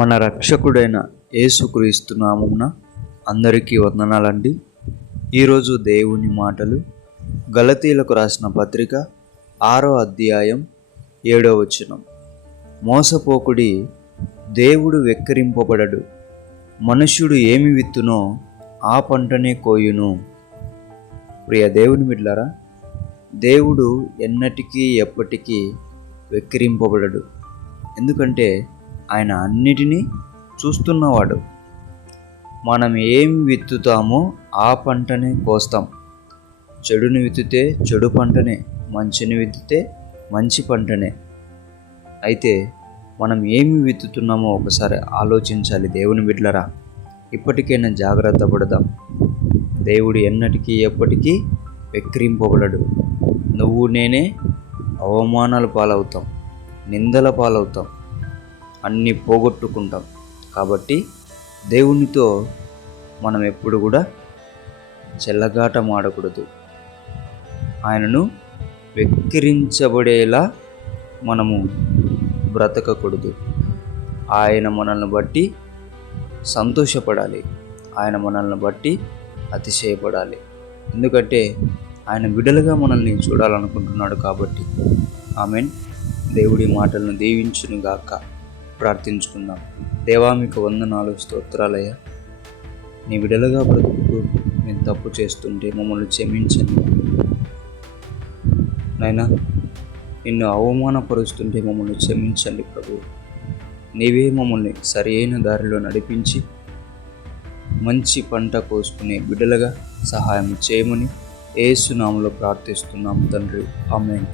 మన రక్షకుడైన యేసుక్రీస్తు నామమున అందరికీ వందనాలండి. ఈరోజు దేవుని మాటలు గలతీలకు రాసిన పత్రిక 6వ అధ్యాయం 7వ వచనం. మోసపోకుడి, దేవుడు వెక్కిరింపబడడు. మనుష్యుడు ఏమి విత్తునో ఆ పంటనే కోయును. ప్రియ దేవుని బిడ్డలారా, దేవుడు ఎన్నటికీ ఎప్పటికీ వెక్కిరింపబడడు. ఎందుకంటే ఆయన అన్నిటినీ చూస్తున్నవాడు. మనం ఏం విత్తుతామో ఆ పంటనే కోస్తాం. చెడుని విత్తితే చెడు పంటనే, మంచిని విత్తితే మంచి పంటనే. అయితే మనం ఏమి విత్తుతున్నామో ఒకసారి ఆలోచించాలి దేవుని బిడ్డలారా. ఇప్పటికైనా జాగ్రత్త పడదాం. దేవుడు ఎన్నటికీ ఎప్పటికీ వెక్కిరింపబడడు. నువ్వు నేనే అవమానాల పాలవుతాం, నిందల పాలవుతాం, అన్నీ పోగొట్టుకుంటాం. కాబట్టి దేవునితో మనం ఎప్పుడు కూడా చెల్లగాటం ఆడకూడదు. ఆయనను వెక్కిరించబడేలా మనము బ్రతకకూడదు. ఆయన మనల్ని బట్టి సంతోషపడాలి, ఆయన మనల్ని బట్టి అతిశయపడాలి. ఎందుకంటే ఆయన బిడ్డలుగా మనల్ని చూడాలనుకుంటున్నాడు. కాబట్టి ఆమేన్. దేవుడి మాటలను దీవించును గాక. ప్రార్థించుకుందాం. దేవా, మీకు వందనాలు, స్తోత్రాలయ్యా. నీ బిడ్డలుగా బ్రతుకుతూ మేము తప్పు చేస్తుంటే మమ్మల్ని క్షమించండి నాయనా. నిన్ను అవమానపరుస్తుంటే మమ్మల్ని క్షమించండి ప్రభు. నీవే మమ్మల్ని సరి అయిన దారిలో నడిపించి మంచి పంట కోసుకునే బిడ్డలుగా సహాయం చేయమని యేసు నామములో ప్రార్థిస్తున్నాము తండ్రి. ఆమేన్.